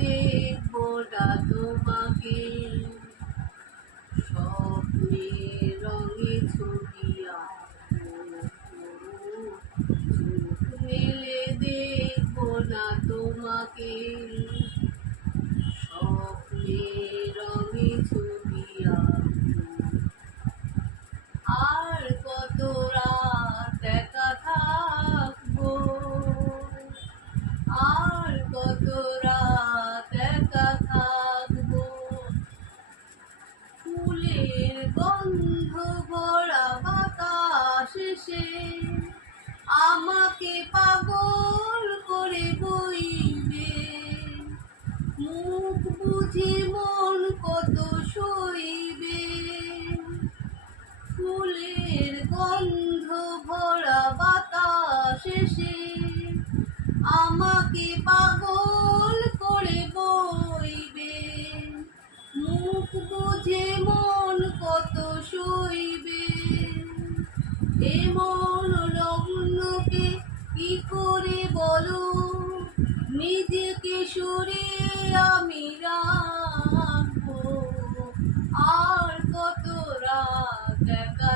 দেখবো না তোমাকে, স্বপ্নে রঙে ছবি আঁকবো, চোখ মেলে দেখবো না তোমাকে, স্বপ্নে রঙে ছবি আঁকবো। আর কত রাত একা থাকবো, আর কত রাত একা থাকবো, ফুলের গন্ধ ভরা বাতাস এসে আমাকে পাগল করে বইবে, মুখ বুঝে মন কত সইবে, ফুলের গন্ধ ভরা বাতাস এসে আমাকে পাগল করে বইবে, মুখ বুঝে মন কত সইবে। এমন লগ্নকে কি করে বলো, নিজেকে সরিয়ে আমি রাখবো, আর কত রাত একা